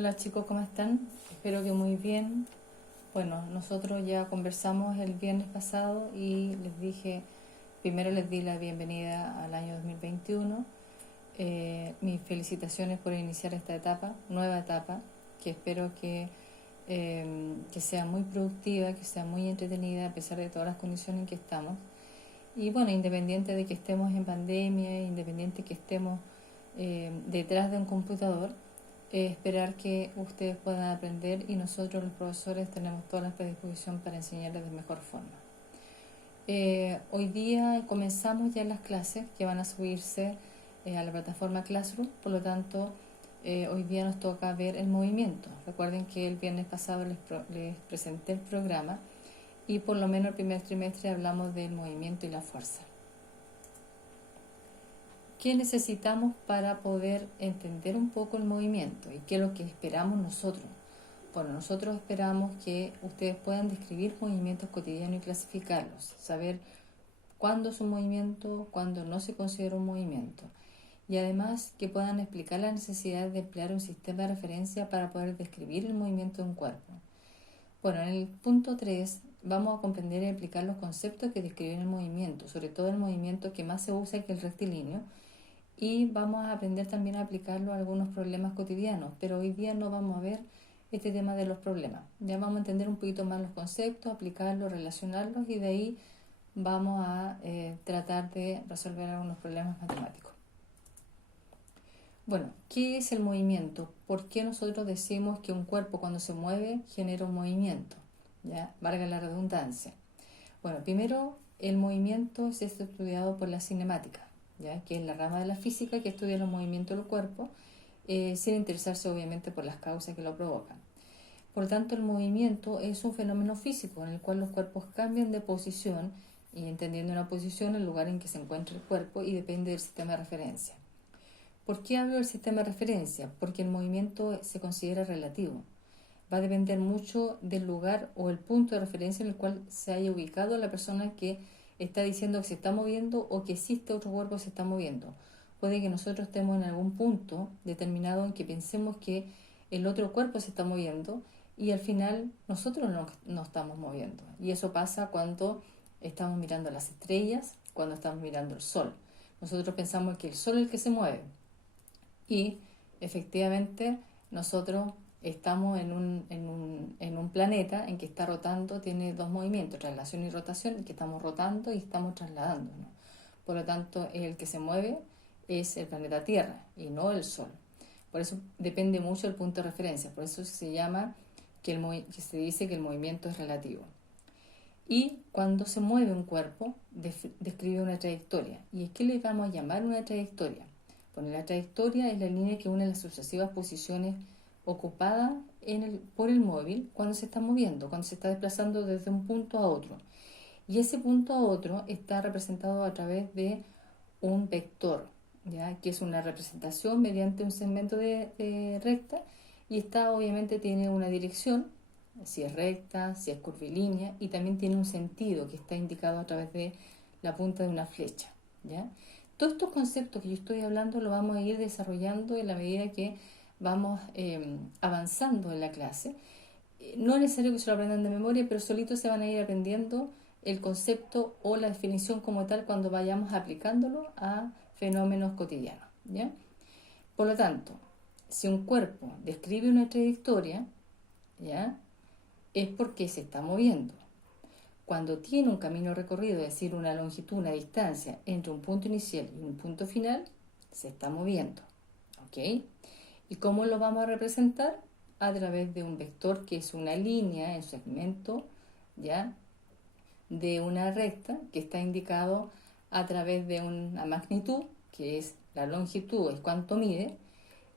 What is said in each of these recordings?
Hola chicos, ¿cómo están? Espero que muy bien. Bueno, nosotros ya conversamos el viernes pasado y primero les di la bienvenida al año 2021. Mis felicitaciones por iniciar esta etapa, nueva etapa, que espero que sea muy productiva, que sea muy entretenida a pesar de todas las condiciones en que estamos. Y bueno, independiente de que estemos en pandemia, independiente de que estemos detrás de un computador, esperar que ustedes puedan aprender y nosotros los profesores tenemos toda la predisposición para enseñarles de mejor forma. Hoy día comenzamos ya las clases que van a subirse a la plataforma Classroom, por lo tanto hoy día nos toca ver el movimiento. Recuerden que el viernes pasado les presenté el programa y por lo menos el primer trimestre hablamos del movimiento y la fuerza. ¿Qué necesitamos para poder entender un poco el movimiento y qué es lo que esperamos nosotros? Bueno, nosotros esperamos que ustedes puedan describir movimientos cotidianos y clasificarlos, saber cuándo es un movimiento, cuándo no se considera un movimiento. Y además que puedan explicar la necesidad de emplear un sistema de referencia para poder describir el movimiento de un cuerpo. Bueno, en el punto 3 vamos a comprender y explicar los conceptos que describen el movimiento, sobre todo el movimiento que más se usa, que es el rectilíneo, y vamos a aprender también a aplicarlo a algunos problemas cotidianos, pero hoy día no vamos a ver este tema de los problemas. Ya vamos a entender un poquito más los conceptos, aplicarlos, relacionarlos y de ahí vamos a tratar de resolver algunos problemas matemáticos. Bueno, ¿qué es el movimiento? ¿Por qué nosotros decimos que un cuerpo cuando se mueve genera un movimiento? ¿Ya? Valga la redundancia. Bueno, primero el movimiento es estudiado por la cinemática, ¿ya? Que es la rama de la física que estudia los movimientos del cuerpo, sin interesarse obviamente por las causas que lo provocan. Por lo tanto, el movimiento es un fenómeno físico en el cual los cuerpos cambian de posición y entendiendo una posición el lugar en que se encuentra el cuerpo y depende del sistema de referencia. ¿Por qué hablo del sistema de referencia? Porque el movimiento se considera relativo. Va a depender mucho del lugar o el punto de referencia en el cual se haya ubicado la persona que está diciendo que se está moviendo o que existe otro cuerpo que se está moviendo. Puede que nosotros estemos en algún punto determinado en que pensemos que el otro cuerpo se está moviendo y al final nosotros no estamos moviendo. Y eso pasa cuando estamos mirando las estrellas, cuando estamos mirando el sol. Nosotros pensamos que el sol es el que se mueve y efectivamente nosotros estamos en un planeta en que está rotando, tiene dos movimientos, traslación y rotación, en que estamos rotando y estamos trasladándonos. Por lo tanto, el que se mueve es el planeta Tierra y no el Sol. Por eso depende mucho del punto de referencia, por eso se llama que se dice que el movimiento es relativo. Y cuando se mueve un cuerpo, describe una trayectoria. ¿Y qué le vamos a llamar una trayectoria? Bueno, la trayectoria es la línea que une las sucesivas posiciones ocupadas por el móvil cuando se está moviendo, cuando se está desplazando desde un punto a otro. Y ese punto a otro está representado a través de un vector, ¿ya? Que es una representación mediante un segmento de recta y obviamente tiene una dirección, si es recta, si es curvilínea, y también tiene un sentido que está indicado a través de la punta de una flecha, ¿ya? Todos estos conceptos que yo estoy hablando los vamos a ir desarrollando en la medida que vamos avanzando en la clase. No es necesario que se lo aprendan de memoria, pero solitos se van a ir aprendiendo el concepto o la definición como tal cuando vayamos aplicándolo a fenómenos cotidianos, ¿ya? Por lo tanto, si un cuerpo describe una trayectoria, ¿ya? Es porque se está moviendo. Cuando tiene un camino recorrido, es decir, una longitud, una distancia entre un punto inicial y un punto final, se está moviendo, ¿ok? ¿Y cómo lo vamos a representar? A través de un vector que es una línea en segmento, ¿ya? De una recta que está indicado a través de una magnitud, que es la longitud, es cuánto mide,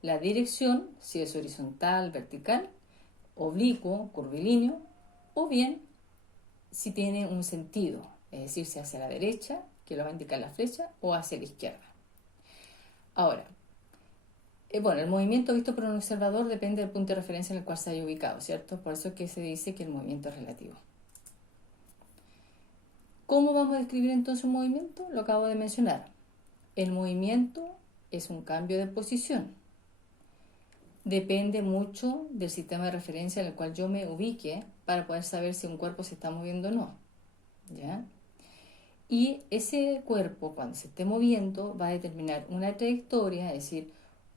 la dirección, si es horizontal, vertical, oblicuo, curvilíneo, o bien si tiene un sentido, es decir, si hacia la derecha, que lo va a indicar la flecha, o hacia la izquierda. Ahora, bueno, el movimiento visto por un observador depende del punto de referencia en el cual se haya ubicado, ¿cierto? Por eso es que se dice que el movimiento es relativo. ¿Cómo vamos a describir entonces un movimiento? Lo acabo de mencionar. El movimiento es un cambio de posición. depende mucho del sistema de referencia en el cual yo me ubique para poder saber si un cuerpo se está moviendo o no, ¿ya? Y ese cuerpo, cuando se esté moviendo, va a determinar una trayectoria, es decir,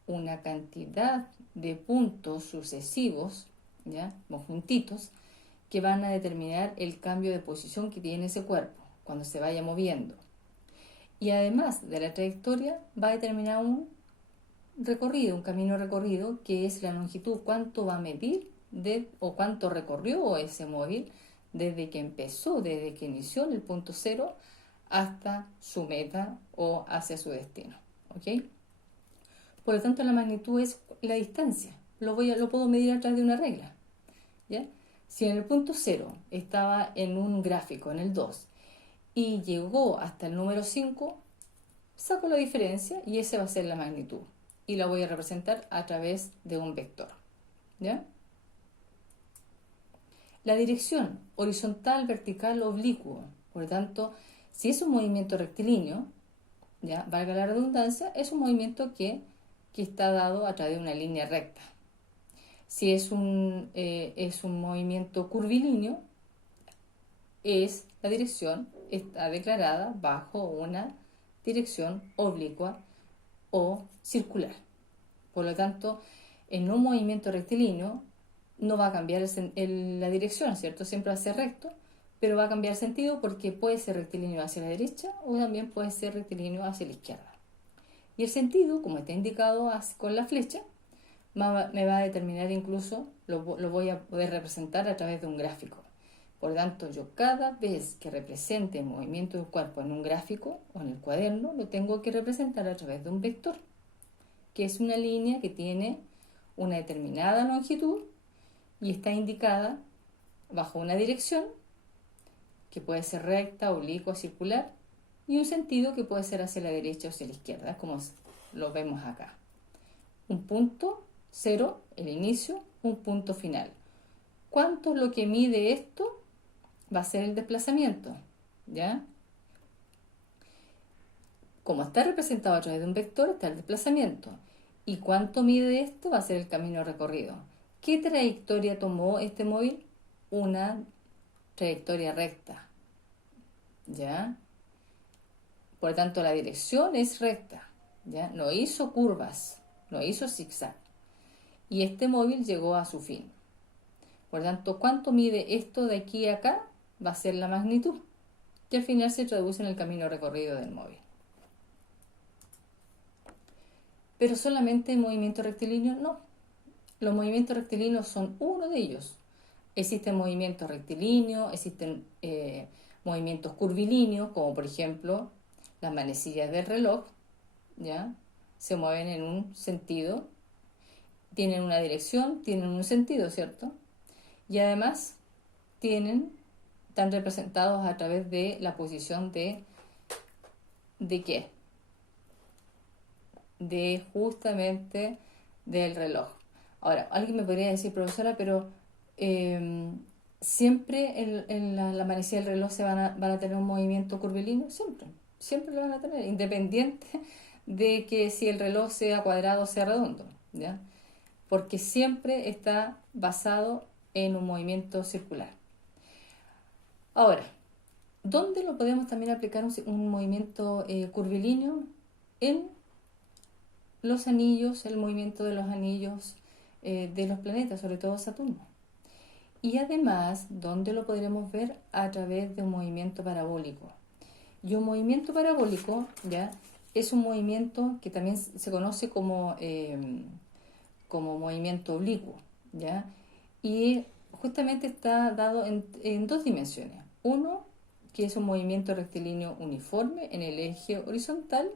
una cantidad de puntos sucesivos, ¿ya? O juntitos, que van a determinar el cambio de posición que tiene ese cuerpo cuando se vaya moviendo. Y además de la trayectoria, va a determinar un recorrido, un camino recorrido, que es la longitud, cuánto va a medir o cuánto recorrió ese móvil desde que empezó, desde que inició en el punto cero hasta su meta o hacia su destino. ¿Ok? Por lo tanto, la magnitud es la distancia. Lo puedo medir a través de una regla. ¿Ya? Si en el punto cero estaba en un gráfico, en el 2, y llegó hasta el número 5, saco la diferencia y esa va a ser la magnitud. Y la voy a representar a través de un vector. ¿Ya? La dirección, horizontal, vertical, oblicuo. Por lo tanto, si es un movimiento rectilíneo, ¿ya? Valga la redundancia, es un movimiento que está dado a través de una línea recta. Si es un movimiento curvilíneo, la dirección está declarada bajo una dirección oblicua o circular. Por lo tanto, en un movimiento rectilíneo no va a cambiar la dirección, ¿cierto? Siempre va a ser recto, pero va a cambiar sentido porque puede ser rectilíneo hacia la derecha o también puede ser rectilíneo hacia la izquierda. Y el sentido, como está indicado con la flecha, me va a determinar incluso, lo voy a poder representar a través de un gráfico. Por lo tanto, yo cada vez que represente el movimiento del cuerpo en un gráfico o en el cuaderno, lo tengo que representar a través de un vector, que es una línea que tiene una determinada longitud y está indicada bajo una dirección que puede ser recta, oblicua, circular, y un sentido que puede ser hacia la derecha o hacia la izquierda, como lo vemos acá. Un punto cero, el inicio, un punto final. ¿Cuánto es lo que mide esto? Va a ser el desplazamiento, ¿ya? Como está representado a través de un vector, está el desplazamiento. ¿Y cuánto mide esto? Va a ser el camino recorrido. ¿Qué trayectoria tomó este móvil? Una trayectoria recta, ¿ya? Por lo tanto, la dirección es recta, ¿ya? No hizo curvas, no hizo zigzag. Y este móvil llegó a su fin. Por lo tanto, ¿cuánto mide esto de aquí a acá? Va a ser la magnitud, que al final se traduce en el camino recorrido del móvil. Pero solamente el movimiento rectilíneo no. Los movimientos rectilíneos son uno de ellos. Existen movimientos rectilíneos, existen movimientos curvilíneos, como por ejemplo las manecillas del reloj, ¿ya? Se mueven en un sentido, tienen una dirección, tienen un sentido, ¿cierto? Y además están representados a través de la posición ¿de qué? De justamente del reloj. Ahora, alguien me podría decir, profesora, pero ¿siempre en la manecilla del reloj van a tener un movimiento curvilíneo? Siempre lo van a tener, independiente de que si el reloj sea cuadrado o sea redondo, ¿ya? Porque siempre está basado en un movimiento circular. Ahora, ¿dónde lo podemos también aplicar un movimiento curvilíneo? En los anillos, el movimiento de los anillos de los planetas, sobre todo Saturno. Y además, ¿dónde lo podremos ver? A través de un movimiento parabólico. Y un movimiento parabólico, ¿ya? Es un movimiento que también se conoce como movimiento oblicuo, ¿ya? Y justamente está dado en dos dimensiones. Uno, que es un movimiento rectilíneo uniforme en el eje horizontal.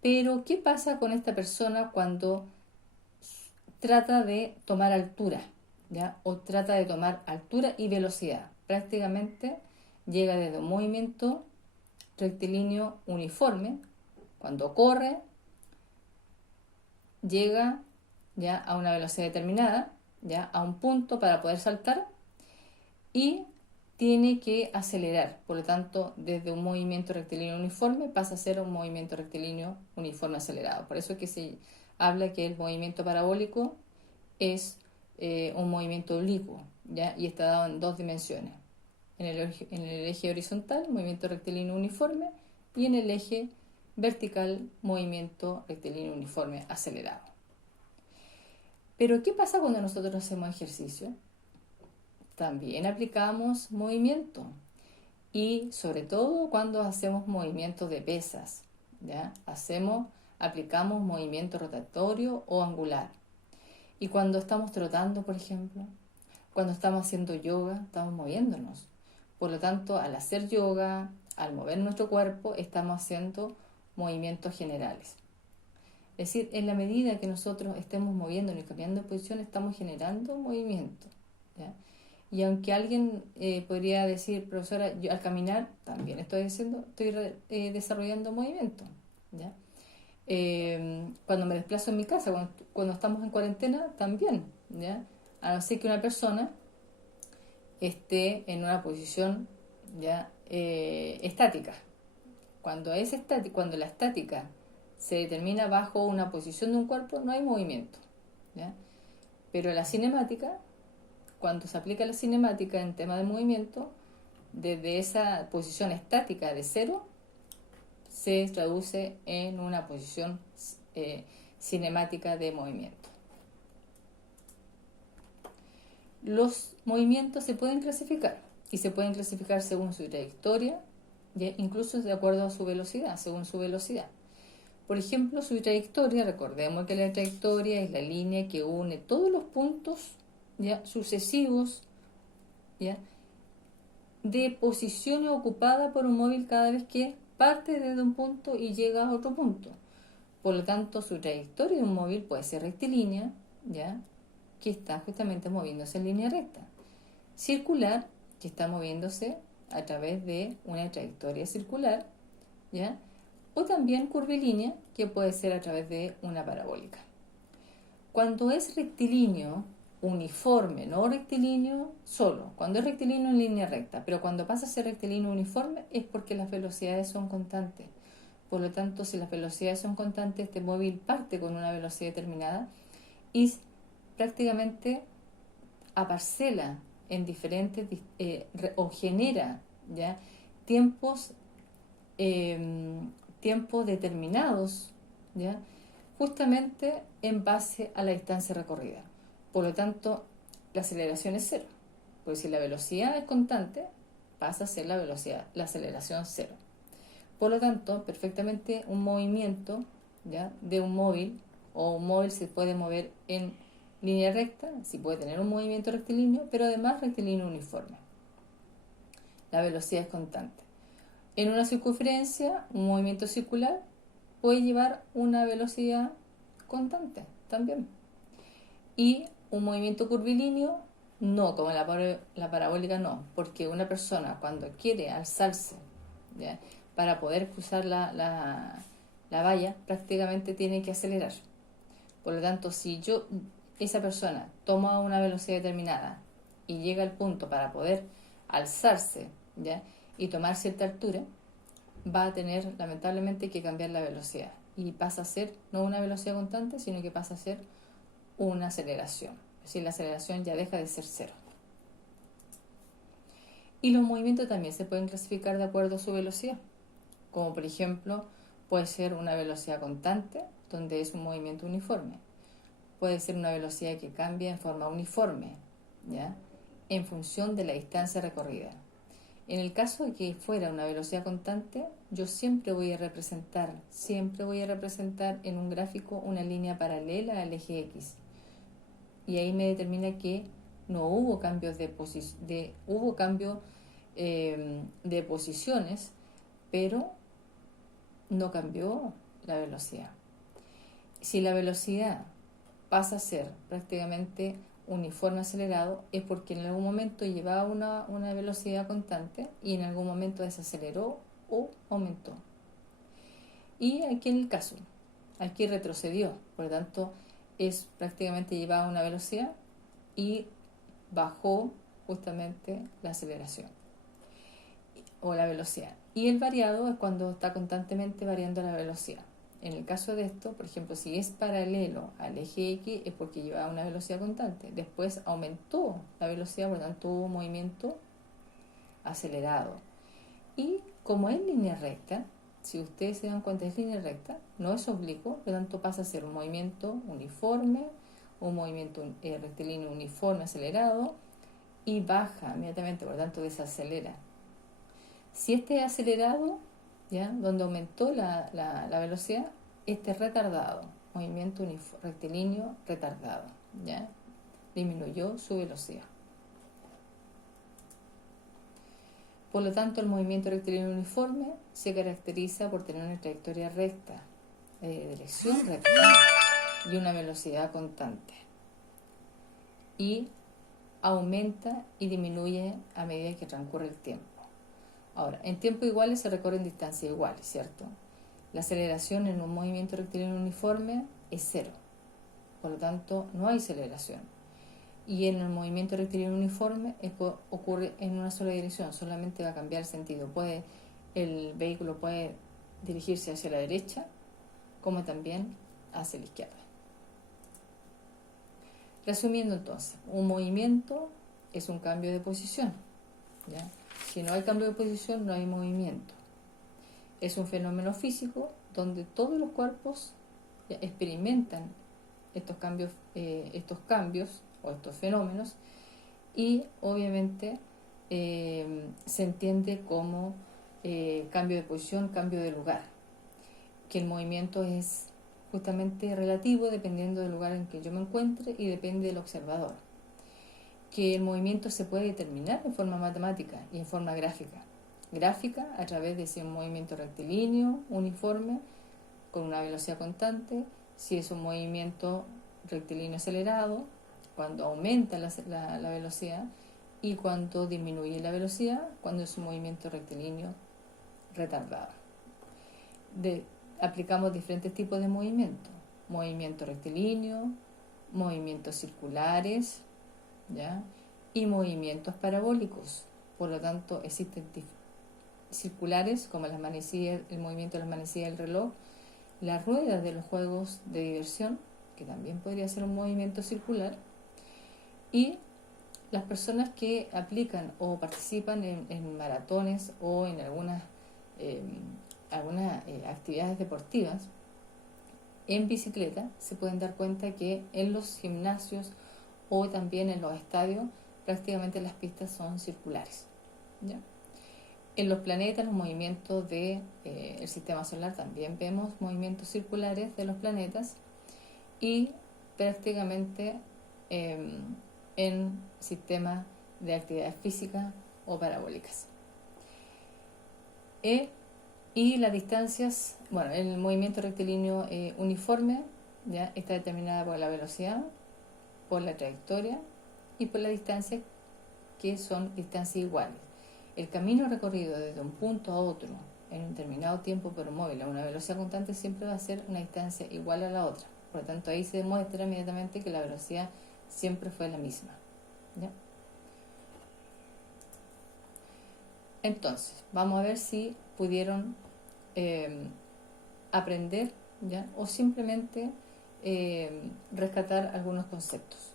Pero, ¿qué pasa con esta persona cuando trata de tomar altura, ¿ya? O trata de tomar altura y velocidad? Prácticamente llega desde un movimiento rectilíneo uniforme. Cuando corre, llega ya a una velocidad determinada, ya a un punto para poder saltar y tiene que acelerar. Por lo tanto, desde un movimiento rectilíneo uniforme pasa a ser un movimiento rectilíneo uniforme acelerado. Por eso es que habla que el movimiento parabólico es un movimiento oblicuo, ¿ya? Y está dado en dos dimensiones. En el eje horizontal, movimiento rectilíneo uniforme, y en el eje vertical, movimiento rectilíneo uniforme acelerado. Pero ¿qué pasa cuando nosotros hacemos ejercicio? También aplicamos movimiento, y sobre todo cuando hacemos movimientos de pesas, ¿ya? Aplicamos movimiento rotatorio o angular. Y cuando estamos trotando, por ejemplo, cuando estamos haciendo yoga, estamos moviéndonos. Por lo tanto, al hacer yoga, al mover nuestro cuerpo, estamos haciendo movimientos generales. Es decir, en la medida que nosotros estemos moviéndonos y cambiando de posición, estamos generando movimiento, ¿ya? Y aunque alguien podría decir, profesora, yo al caminar también estoy desarrollando movimiento, ¿ya? Cuando me desplazo en mi casa, cuando estamos en cuarentena, también, ¿ya? A no ser que una persona esté en una posición, ¿ya? Estática. Cuando la estática se determina bajo una posición de un cuerpo, no hay movimiento, ¿ya? Pero la cinemática, cuando se aplica la cinemática en tema de movimiento, desde esa posición estática de cero, se traduce en una posición cinemática de movimiento. Los movimientos se pueden clasificar, y se pueden clasificar según su trayectoria, incluso de acuerdo a su velocidad, según su velocidad. Por ejemplo, su trayectoria, recordemos que la trayectoria es la línea que une todos los puntos, ¿ya?, sucesivos, ¿ya?, de posiciones ocupadas por un móvil cada vez que parte desde un punto y llega a otro punto. Por lo tanto, su trayectoria de un móvil puede ser rectilínea, ¿ya?, que está justamente moviéndose en línea recta. Circular, que está moviéndose a través de una trayectoria circular, ¿ya?, o también curvilínea, que puede ser a través de una parabólica. Cuando es rectilíneo, uniforme, no rectilíneo solo, cuando es rectilíneo en línea recta, pero cuando pasa a ser rectilíneo uniforme es porque las velocidades son constantes. Por lo tanto, si las velocidades son constantes, este móvil parte con una velocidad determinada y prácticamente aparcela en diferentes o genera, ¿ya?, tiempos determinados, ¿ya?, justamente en base a la distancia recorrida. Por lo tanto, la aceleración es cero, porque si la velocidad es constante, pasa a ser la aceleración cero. Por lo tanto, perfectamente un movimiento, ¿ya?, de un móvil, o un móvil se puede mover en línea recta, sí puede tener un movimiento rectilíneo, pero además rectilíneo uniforme. La velocidad es constante. En una circunferencia, un movimiento circular puede llevar una velocidad constante también. Y un movimiento curvilíneo, no, como la parabólica no, porque una persona cuando quiere alzarse, ¿ya?, para poder cruzar la valla, prácticamente tiene que acelerar. Por lo tanto, si esa persona toma una velocidad determinada y llega al punto para poder alzarse, ¿ya?, y tomar cierta altura, va a tener lamentablemente que cambiar la velocidad y pasa a ser no una velocidad constante, sino que pasa a ser una aceleración. Es decir, la aceleración ya deja de ser cero. Y los movimientos también se pueden clasificar de acuerdo a su velocidad, como por ejemplo puede ser una velocidad constante, donde es un movimiento uniforme. Puede ser una velocidad que cambia en forma uniforme, ¿ya?, en función de la distancia recorrida. En el caso de que fuera una velocidad constante, yo siempre voy a representar en un gráfico una línea paralela al eje X. Y ahí me determina que no hubo cambios de posiciones, pero no cambió la velocidad. Si la velocidad pasa a ser prácticamente uniforme acelerado, es porque en algún momento llevaba una velocidad constante y en algún momento desaceleró o aumentó. Y aquí en el caso, aquí retrocedió, por lo tanto prácticamente llevaba una velocidad y bajó justamente la aceleración o la velocidad. Y el variado es cuando está constantemente variando la velocidad. en el caso de esto, por ejemplo, si es paralelo al eje X es porque llevaba una velocidad constante. Después aumentó la velocidad, por lo tanto hubo movimiento acelerado. Y como es línea recta, si ustedes se dan cuenta es línea recta, no es oblicuo, por lo tanto pasa a ser un movimiento uniforme, un movimiento rectilíneo uniforme acelerado y baja inmediatamente, por lo tanto desacelera. Si este es acelerado, ¿ya? Donde aumentó la velocidad, este es retardado, movimiento rectilíneo retardado, ¿ya? Disminuyó su velocidad. Por lo tanto, el movimiento rectilíneo uniforme se caracteriza por tener una trayectoria recta, dirección recta y una velocidad constante. Y aumenta y disminuye a medida que transcurre el tiempo. Ahora, en tiempo iguales se recorren distancias iguales, ¿cierto? La aceleración en un movimiento rectilíneo uniforme es cero. Por lo tanto, no hay aceleración. Y en el movimiento rectilíneo uniforme ocurre en una sola dirección, solamente va a cambiar el sentido. El vehículo puede dirigirse hacia la derecha, como también hacia la izquierda. Resumiendo entonces, un movimiento es un cambio de posición, ¿ya? Si no hay cambio de posición, no hay movimiento. Es un fenómeno físico donde todos los cuerpos experimentan estos cambios o estos fenómenos y obviamente se entiende como cambio de posición, cambio de lugar, que el movimiento es justamente relativo dependiendo del lugar en que yo me encuentre y depende del observador, que el movimiento se puede determinar en forma matemática y en forma gráfica a través de si es un movimiento rectilíneo uniforme con una velocidad constante, si es un movimiento rectilíneo acelerado, cuando aumenta la velocidad, y cuando disminuye la velocidad, cuando es un movimiento rectilíneo retardado. Aplicamos diferentes tipos de movimiento rectilíneo, movimientos circulares, ¿ya? Y movimientos parabólicos. Por lo tanto, existen circulares como las manecillas, el movimiento de las manecillas del reloj, las ruedas de los juegos de diversión, que también podría ser un movimiento circular, y las personas que aplican o participan en maratones o en algunas actividades deportivas en bicicleta, se pueden dar cuenta que en los gimnasios o también en los estadios prácticamente las pistas son circulares, ¿ya? En los planetas, los movimientos del sistema solar, también vemos movimientos circulares de los planetas y prácticamente en sistemas de actividades físicas o parabólicas. Y las distancias, bueno, el movimiento rectilíneo uniforme ya está determinada por la velocidad, por la trayectoria y por la distancia, que son distancias iguales. El camino recorrido desde un punto a otro en un determinado tiempo por un móvil a una velocidad constante siempre va a ser una distancia igual a la otra. Por lo tanto, ahí se demuestra inmediatamente que la velocidad siempre fue la misma, ¿ya? Entonces, vamos a ver si pudieron aprender, ¿ya? O simplemente rescatar algunos conceptos.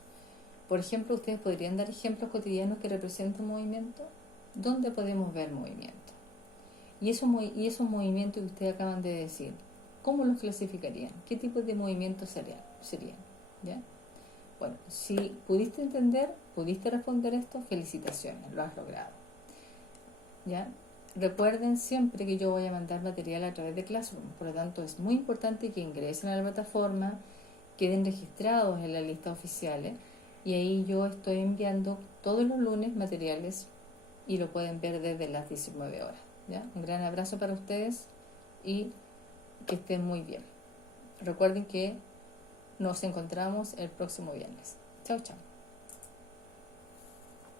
Por ejemplo, ustedes podrían dar ejemplos cotidianos que representen movimiento. ¿Dónde podemos ver movimiento? Y esos movimientos que ustedes acaban de decir, ¿cómo los clasificarían? ¿Qué tipo de movimientos serían? ¿Ya? Bueno, si pudiste entender, pudiste responder esto, felicitaciones, lo has logrado, ¿ya? Recuerden siempre que yo voy a mandar material a través de Classroom, por lo tanto es muy importante que ingresen a la plataforma, queden registrados en la lista oficial, y ahí yo estoy enviando todos los lunes materiales y lo pueden ver desde las 19 horas, ¿ya? Un gran abrazo para ustedes y que estén muy bien. Recuerden que nos encontramos el próximo viernes. Chao, chao.